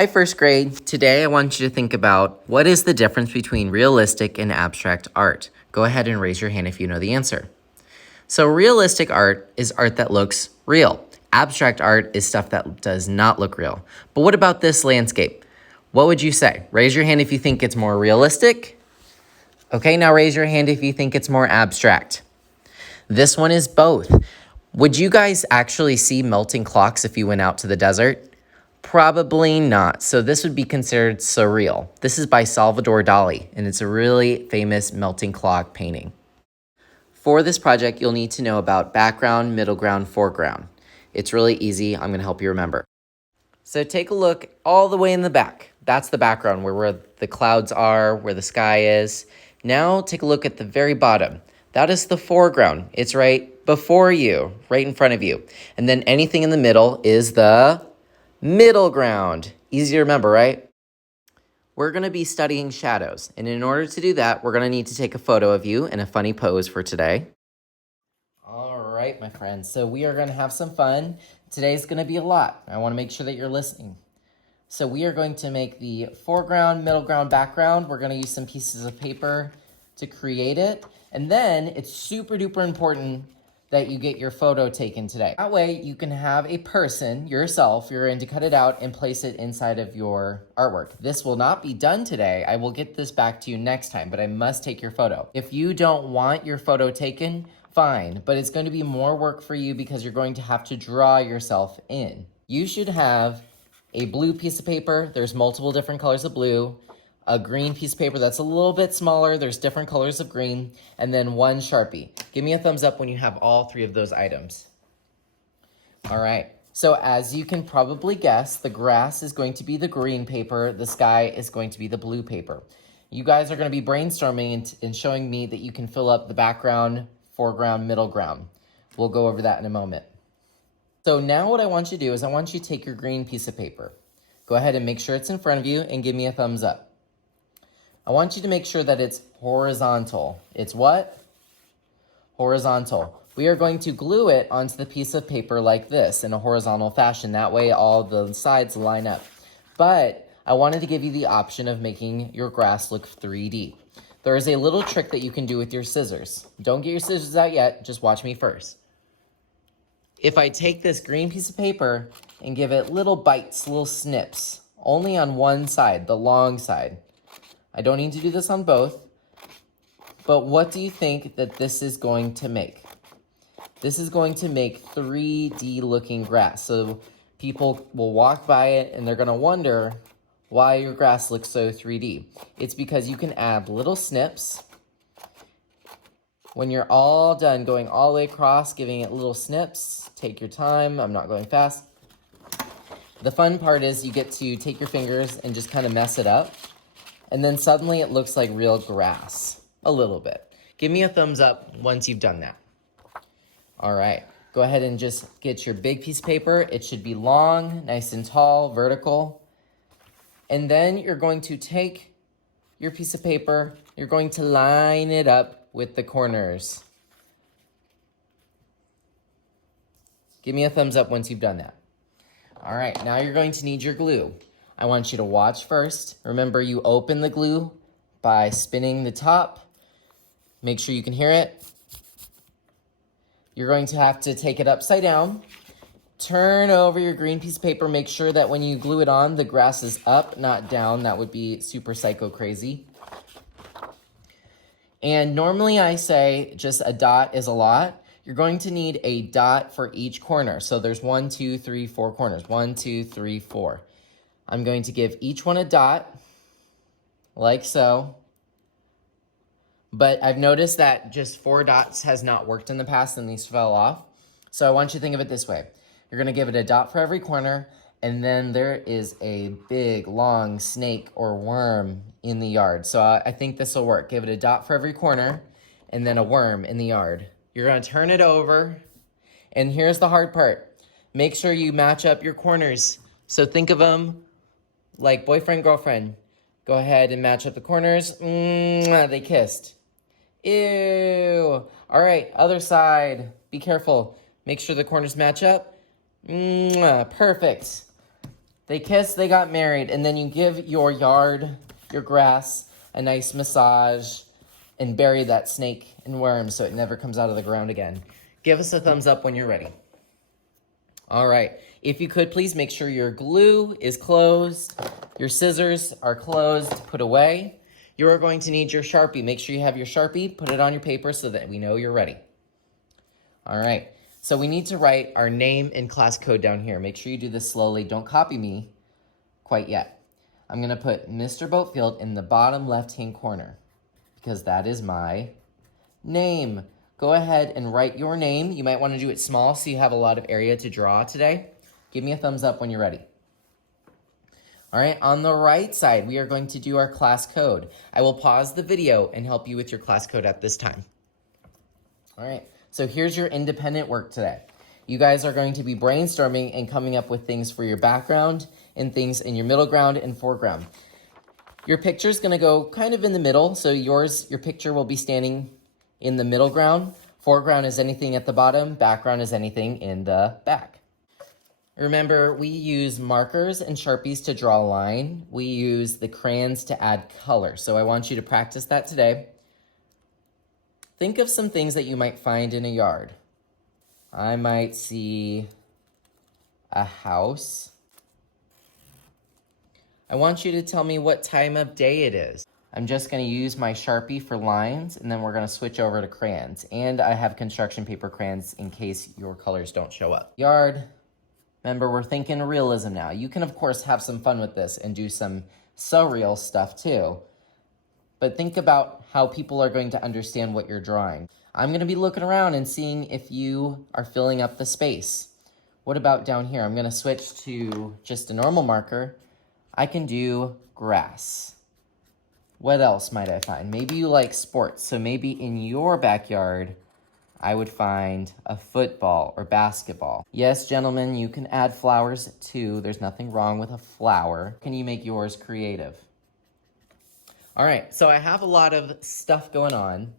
Hi, first grade. Today I want you to think about what is the difference between realistic and abstract art. Go ahead and raise your hand if you know the answer. So realistic art is art that looks real. Abstract art is stuff that does not look real. But what about this landscape? What would you say? Raise your hand if you think it's more realistic. Okay, now raise your hand if you think it's more abstract. This one is both. Would you guys actually see melting clocks if you went out to the desert? Probably not. So this would be considered surreal. This is by Salvador Dali, and it's a really famous melting clock painting. For this project, you'll need to know about background, middle ground, foreground. It's really easy. I'm going to help you remember. So take a look all the way in the back. That's the background, where the clouds are, where the sky is. Now take a look at the very bottom. That is the foreground. It's right before you, right in front of you. And then anything in the middle is the middle ground. Easy to remember, right? We're going to be studying shadows, and in order to do that, we're going to need to take a photo of you in a funny pose for today. All right, my friends, so we are going to have some fun. Today's going to be a lot. I want to make sure that you're listening. So we are going to make the foreground, middle ground, background. We're going to use some pieces of paper to create it, and then it's super duper important that you get your photo taken today. That way you can have a person, yourself, you're going to cut it out and place it inside of your artwork. This will not be done today. I will get this back to you next time, but I must take your photo. If you don't want your photo taken, fine, but it's going to be more work for you because you're going to have to draw yourself in. You should have a blue piece of paper. There's multiple different colors of blue. A green piece of paper that's a little bit smaller. There's different colors of green, and then one Sharpie. Give me a thumbs up when you have all three of those items. All right, so as you can probably guess, the grass is going to be the green paper. The sky is going to be the blue paper. You guys are going to be brainstorming and showing me that you can fill up the background, foreground, middle ground. We'll go over that in a moment. So now what I want you to do is I want you to take your green piece of paper. Go ahead and make sure it's in front of you and give me a thumbs up. I want you to make sure that it's horizontal. It's what? Horizontal. We are going to glue it onto the piece of paper like this in a horizontal fashion. That way all the sides line up. But I wanted to give you the option of making your grass look 3D. There is a little trick that you can do with your scissors. Don't get your scissors out yet. Just watch me first. If I take this green piece of paper and give it little bites, little snips, only on one side, the long side. I don't need to do this on both, but what do you think that this is going to make? This is going to make 3D looking grass. So people will walk by it and they're going to wonder why your grass looks so 3D. It's because you can add little snips. When you're all done going all the way across, giving it little snips, take your time. I'm not going fast. The fun part is you get to take your fingers and just kind of mess it up. And then suddenly it looks like real grass, a little bit. Give me a thumbs up once you've done that. All right, go ahead and just get your big piece of paper. It should be long, nice and tall, vertical. And then you're going to take your piece of paper, you're going to line it up with the corners. Give me a thumbs up once you've done that. All right, now you're going to need your glue. I want you to watch first. Remember, you open the glue by spinning the top. Make sure you can hear it. You're going to have to take it upside down. Turn over your green piece of paper. Make sure that when you glue it on, the grass is up, not down. That would be super psycho crazy. And normally I say just a dot is a lot. You're going to need a dot for each corner. So there's 1, 2, 3, 4 corners. 1, 2, 3, 4. I'm going to give each one a dot, like so. But I've noticed that just 4 dots has not worked in the past and these fell off. So I want you to think of it this way. You're going to give it a dot for every corner, and then there is a big, long snake or worm in the yard. So I think this will work. Give it a dot for every corner, and then a worm in the yard. You're going to turn it over, and here's the hard part. Make sure you match up your corners. So think of them like boyfriend, girlfriend. Go ahead and match up the corners. They kissed. Ew. All right, other side. Be careful. Make sure the corners match up. Perfect. They kissed, they got married, and then you give your yard, your grass, a nice massage and bury that snake and worm so it never comes out of the ground again. Give us a thumbs up when you're ready. All right, if you could please make sure your glue is closed, your scissors are closed, put away. You are going to need your Sharpie. Make sure you have your Sharpie, put it on your paper so that we know you're ready. All right, so we need to write our name and class code down here. Make sure you do this slowly. Don't copy me quite yet. I'm gonna put Mr. Boatfield in the bottom left-hand corner because that is my name. Go ahead and write your name. You might want to do it small so you have a lot of area to draw today. Give me a thumbs up when you're ready. All right, on the right side, we are going to do our class code. I will pause the video and help you with your class code at this time. All right, so here's your independent work today. You guys are going to be brainstorming and coming up with things for your background and things in your middle ground and foreground. Your picture's gonna go kind of in the middle, so your picture will be standing in the middle ground. Foreground is anything at the bottom, background is anything in the back. Remember, we use markers and Sharpies to draw a line. We use the crayons to add color, so I want you to practice that today. Think of some things that you might find in a yard. I might see a house. I want you to tell me what time of day it is. I'm just gonna use my Sharpie for lines, and then we're gonna switch over to crayons. And I have construction paper crayons in case your colors don't show up. Yard, remember we're thinking realism now. You can of course have some fun with this and do some surreal stuff too. But think about how people are going to understand what you're drawing. I'm gonna be looking around and seeing if you are filling up the space. What about down here? I'm gonna switch to just a normal marker. I can do grass. What else might I find? Maybe you like sports, so maybe in your backyard, I would find a football or basketball. Yes, gentlemen, you can add flowers too. There's nothing wrong with a flower. Can you make yours creative? All right, so I have a lot of stuff going on.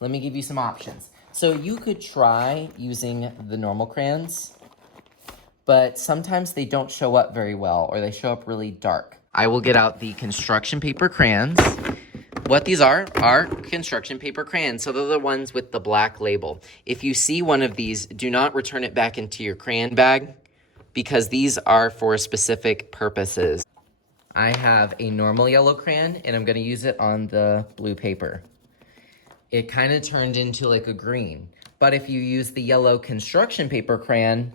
Let me give you some options. So you could try using the normal crayons, but sometimes they don't show up very well or they show up really dark. I will get out the construction paper crayons. What these are construction paper crayons. So they're the ones with the black label. If you see one of these, do not return it back into your crayon bag because these are for specific purposes. I have a normal yellow crayon and I'm gonna use it on the blue paper. It kind of turned into like a green. But if you use the yellow construction paper crayon,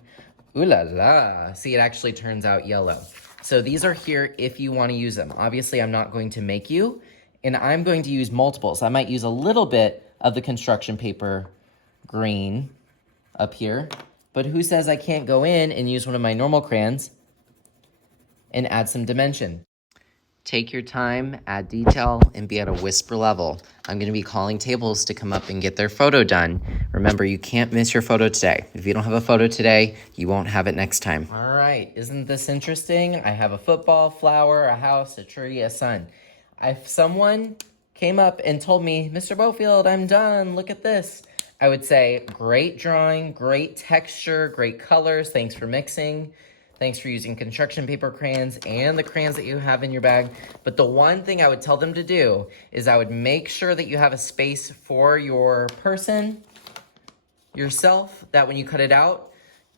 ooh la la, see, it actually turns out yellow. So these are here if you want to use them. Obviously, I'm not going to make you, and I'm going to use multiples. I might use a little bit of the construction paper green up here, but who says I can't go in and use one of my normal crayons and add some dimension? Take your time, add detail, and be at a whisper level. I'm going to be calling tables to come up and get their photo done. Remember, you can't miss your photo today. If you don't have a photo today, you won't have it next time. All right, isn't this interesting? I have a football, flower, a house, a tree, a sun. If someone came up and told me, Mr. Boatfield, I'm done, look at this, I would say, great drawing, great texture, great colors, thanks for mixing. Thanks for using construction paper crayons and the crayons that you have in your bag. But the one thing I would tell them to do is I would make sure that you have a space for your person, yourself, that when you cut it out,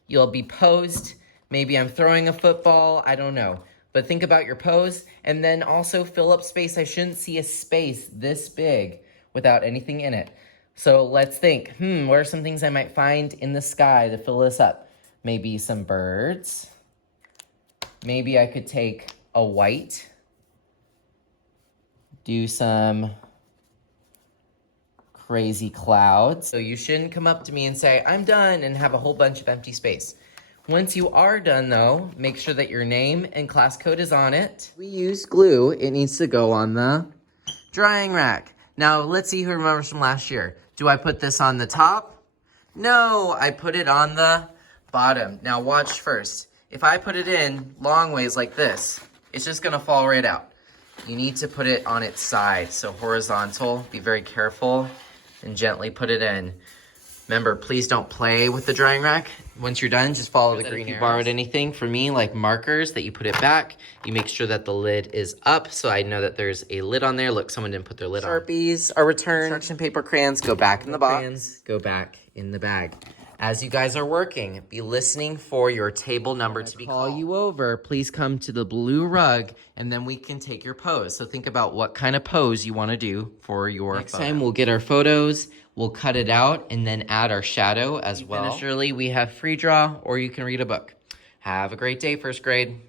you'll be posed. Maybe I'm throwing a football, I don't know. But think about your pose and then also fill up space. I shouldn't see a space this big without anything in it. So let's think, what are some things I might find in the sky to fill this up? Maybe some birds. Maybe I could take a white, do some crazy clouds. So you shouldn't come up to me and say, I'm done, and have a whole bunch of empty space. Once you are done though, make sure that your name and class code is on it. We use glue, it needs to go on the drying rack. Now let's see who remembers from last year. Do I put this on the top? No, I put it on the bottom. Now watch first. If I put it in long ways like this, it's just gonna fall right out. You need to put it on its side, so horizontal. Be very careful and gently put it in. Remember, please don't play with the drying rack. Once you're done, just follow the green arrows. If you borrowed anything from me, like markers, that you put it back. You make sure that the lid is up, so I know that there's a lid on there. Look, someone didn't put their lid on. Sharpies are returned. Construction paper crayons go back in the box. Crayons go back in the bag. As you guys are working, be listening for your table number to be called. Call you over, please come to the blue rug, and then we can take your pose. So think about what kind of pose you want to do for your Next time we'll get our photos, we'll cut it out, and then add our shadow as well. Finish early, we have free draw, or you can read a book. Have a great day, first grade.